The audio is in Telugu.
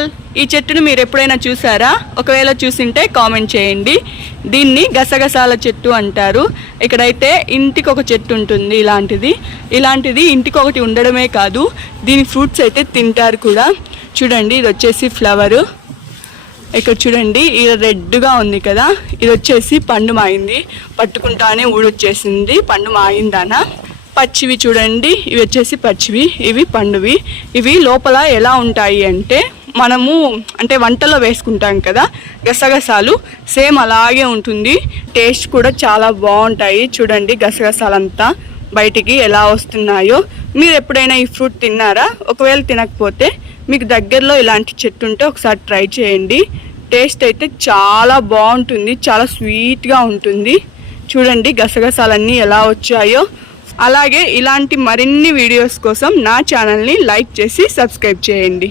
ఆల్, ఈ చెట్టును మీరు ఎప్పుడైనా చూసారా? ఒకవేళ చూసింటే కామెంట్ చేయండి. దీన్ని గసగసాల చెట్టు అంటారు. ఇక్కడైతే ఇంటికి ఒక చెట్టు ఉంటుంది. ఇలాంటిది ఇంటికి ఒకటి ఉండడమే కాదు, దీని ఫ్రూట్స్ అయితే తింటారు కూడా. చూడండి, ఇది వచ్చేసి ఫ్లవరు. ఇక్కడ చూడండి, ఇది రెడ్గా ఉంది కదా, ఇది వచ్చేసి పండు మాయింది. పట్టుకుంటానే ఊడొచ్చేసింది, పండు మాయిందానా. పచ్చివి చూడండి, ఇవి వచ్చేసి పచ్చివి, ఇవి పండువి. ఇవి లోపల ఎలా ఉంటాయి అంటే మనము వంటలో వేసుకుంటాం కదా గసగసాలు, సేమ్ అలాగే ఉంటుంది. టేస్ట్ కూడా చాలా బాగుంటాయి. చూడండి గసగసాలంతా బయటికి ఎలా వస్తున్నాయో. మీరు ఎప్పుడైనా ఈ ఫ్రూట్ తిన్నారా? ఒకవేళ తినకపోతే మీకు దగ్గరలో ఇలాంటి చెట్టు ఉంటే ఒకసారి ట్రై చేయండి. టేస్ట్ అయితే చాలా బాగుంటుంది, చాలా స్వీట్గా ఉంటుంది. చూడండి గసగసాలన్నీ ఎలా వచ్చాయో. అలాగే ఇలాంటి మరిన్ని వీడియోస్ కోసం నా ఛానల్ని లైక్ చేసి సబ్స్క్రైబ్ చేయండి.